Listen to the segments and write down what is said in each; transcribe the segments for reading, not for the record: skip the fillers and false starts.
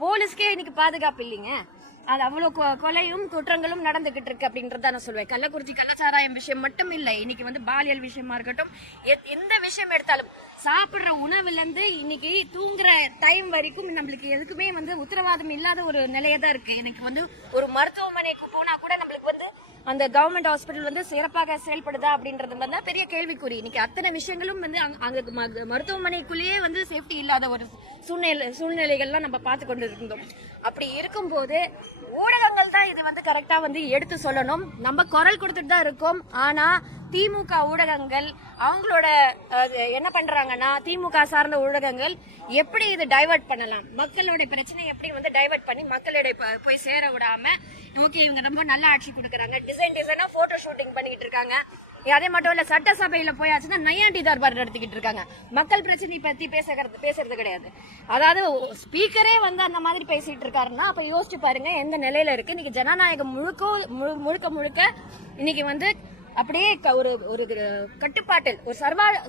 போலீஸ்க்கே இன்னைக்கு பாதுகாப்பு இல்லைங்க. அது அவ்வளவு கொலையும் குற்றங்களும் நடந்துகிட்டு இருக்கு அப்படின்றத நான் சொல்லுவேன். கள்ளக்குறிச்சி கள்ளச்சாராயம் விஷயம் மட்டும் இல்லை, இன்னைக்கு வந்து பாலியல் விஷயமா இருக்கட்டும், எந்த விஷயம் எடுத்தாலும் சாப்பிடுற உணவுல இருந்து இன்னைக்கு தூங்குற டைம் வரைக்கும் நம்மளுக்கு எதுக்குமே வந்து உத்தரவாதம் இல்லாத ஒரு நிலையை தான் இருக்கு. எனக்கு வந்து ஒரு மருத்துவமனைக்கு போனா கூட நம்மளுக்கு வந்து அந்த கவர்மெண்ட் ஹாஸ்பிட்டல் வந்து சிறப்பாக செயல்படுதா அப்படின்றது வந்து பெரிய கேள்விக்குறி. இன்னைக்கு அத்தனை விஷயங்களும் வந்து அங்க மருத்துவமனைக்குள்ளேயே வந்து சேஃப்டி இல்லாத ஒரு சூழ்நிலைகள்லாம் நம்ம பார்த்து கொண்டு இருந்தோம். அப்படி இருக்கும்போது ஊடகங்கள் தான் இது வந்து கரெக்டா வந்து எடுத்து சொல்லணும். நம்ம குரல் கொடுத்துட்டு தான் இருக்கோம். ஆனா திமுக ஊடகங்கள் அவங்களோட என்ன பண்றாங்கன்னா, திமுக சார்ந்த ஊடகங்கள் எப்படி இது டைவர்ட் பண்ணலாம், மக்களோட பிரச்சனை எப்படி வந்து டைவர்ட் பண்ணி மக்களிடையே போய் சேர விடாம, ஓகே இவங்க ரொம்ப நல்ல ஆட்சி கொடுக்குறாங்க, டிசைனா போட்டோ ஷூட்டிங் பண்ணிக்கிட்டு இருக்காங்க. அதே மட்டும் இல்ல, சட்டசபையில போயாச்சுன்னா நையாண்டி தர்பார் நடத்திக்கிட்டு இருக்காங்க. மக்கள் பிரச்சனை பத்தி பேசுறது கிடையாது. அதாவது ஸ்பீக்கரே வந்து அந்த மாதிரி பேசிட்டு இருக்காருன்னா அப்ப யோசிச்சு பாருங்க எந்த நிலையில இருக்கு. இன்னைக்கு ஜனநாயகம் முழுக்க இன்னைக்கு வந்து அப்படியே ஒரு கட்டுப்பாட்டில் ஒரு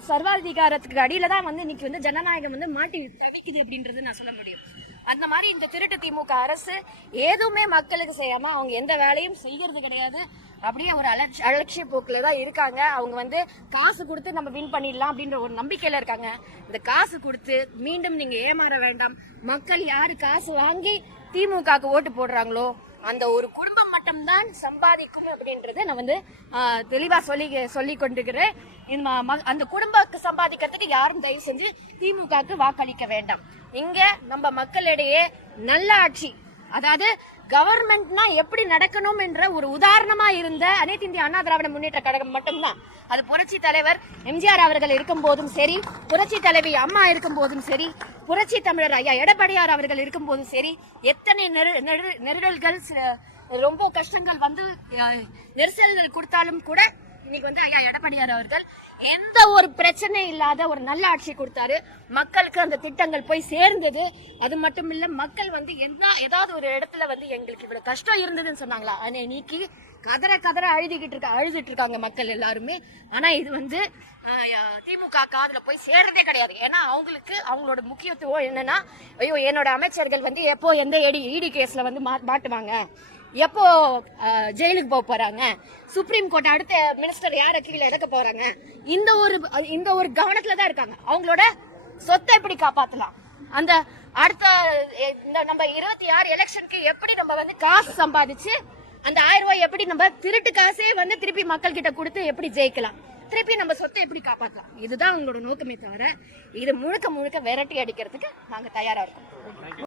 சர்வாதிகாரத்துக்கு அடியில தான் வந்து இன்னைக்கு வந்து ஜனநாயகம் வந்து மாட்டி தவிக்குது அப்படின்றது நான் சொல்ல முடியும். அந்த மாதிரி இந்த திருட்டு திமுக அரசு எதுவுமே மக்களுக்கு செய்யாம அவங்க எந்த வேலையும் செய்யறது கிடையாது. அப்படியே ஒரு அலட்சிய போக்குல தான் இருக்காங்க. அவங்க வந்து காசு கொடுத்து நம்ம வின் பண்ணிடலாம் அப்படின்ற ஒரு நம்பிக்கையில இருக்காங்க. இந்த காசு கொடுத்து மீண்டும் நீங்க ஏமாற வேண்டாம். மக்கள் யாரு காசு வாங்கி திமுகவுக்கு ஓட்டு போடுறாங்களோ அந்த ஒரு குடும்பம் மட்டும்தான் சம்பாதிக்கும் அப்படின்றத நான் வந்து தெளிவா சொல்லி கொண்டிருக்கிறேன். அந்த குடும்பத்துக்கு சம்பாதிக்கிறதுக்கு யாரும் தயவு செஞ்சு திமுகவுக்கு வாக்களிக்க வேண்டாம். இங்க நம்ம மக்களிடையே நல்ல ஆட்சி, அதாவது கவர்மெண்ட்னா எப்படி நடக்கணும் என்ற ஒரு உதாரணமா இருந்த அனைத்து இந்திய அண்ணா திராவிட முன்னேற்ற கழகம் மட்டும்தான். அது புரட்சி தலைவர் எம்ஜிஆர் அவர்கள் இருக்கும் போதும் சரி, புரட்சி தலைவி அம்மா இருக்கும் போதும் சரி, புரட்சி தமிழர் ஐயா எடப்பாடியார் அவர்கள் இருக்கும் போதும் சரி, எத்தனை நெருடல்கள் ரொம்ப கஷ்டங்கள் வந்து நெரிசல்கள் கொடுத்தாலும் கூட இன்னைக்கு வந்து ஐயா எடப்பாடியார் அவர்கள் எந்த ஒரு பிரச்சனை இல்லாத ஒரு நல்ல ஆட்சி கொடுத்தாரு. மக்களுக்கு அந்த திட்டங்கள் போய் சேர்ந்தது. அது மட்டும் இல்ல, மக்கள் வந்து ஏதாவது ஒரு இடத்துல வந்து எங்களுக்கு இவ்வளவு கஷ்டம் இருந்ததுன்னு சொன்னாங்களா, இன்னைக்கு கதற அழுதுட்டு இருக்காங்க மக்கள் எல்லாருமே. ஆனா இது வந்து திமுக காதுல போய் சேர்றதே கிடையாது. ஏன்னா அவங்களோட முக்கியத்துவம் என்னன்னா, ஐயோ என்னோட அமைச்சர்கள் வந்து எப்போ எந்த இடி கேஸ்ல வந்து மாட்டுவாங்க, எப்போ ஜெயிலுக்கு போக போறாங்க, சுப்ரீம் கோர்ட் அடுத்த மினிஸ்டர் யார கீழே இறக்க போறாங்க, இந்த ஒரு கவனத்துல தான் இருக்காங்க. அவங்களோட சொத்தை எப்படி காப்பாத்தலாம், அந்த அடுத்த நம்ம 26 எலெக்ஷனுக்கு எப்படி நம்ம வந்து காசு சம்பாதிச்சு அந்த 1000 ரூபாய் எப்படி நம்ம திருட்டு காசே வந்து திருப்பி மக்கள் கிட்ட கொடுத்து எப்படி ஜெயிக்கலாம், திருப்பி நம்ம சொத்தை எப்படி காப்பாற்றலாம், இதுதான் அவங்களோட நோக்கமே தவிர இது முழுக்க விரட்டி அடிக்கிறதுக்கு நாங்க தயாரா இருக்கோம்.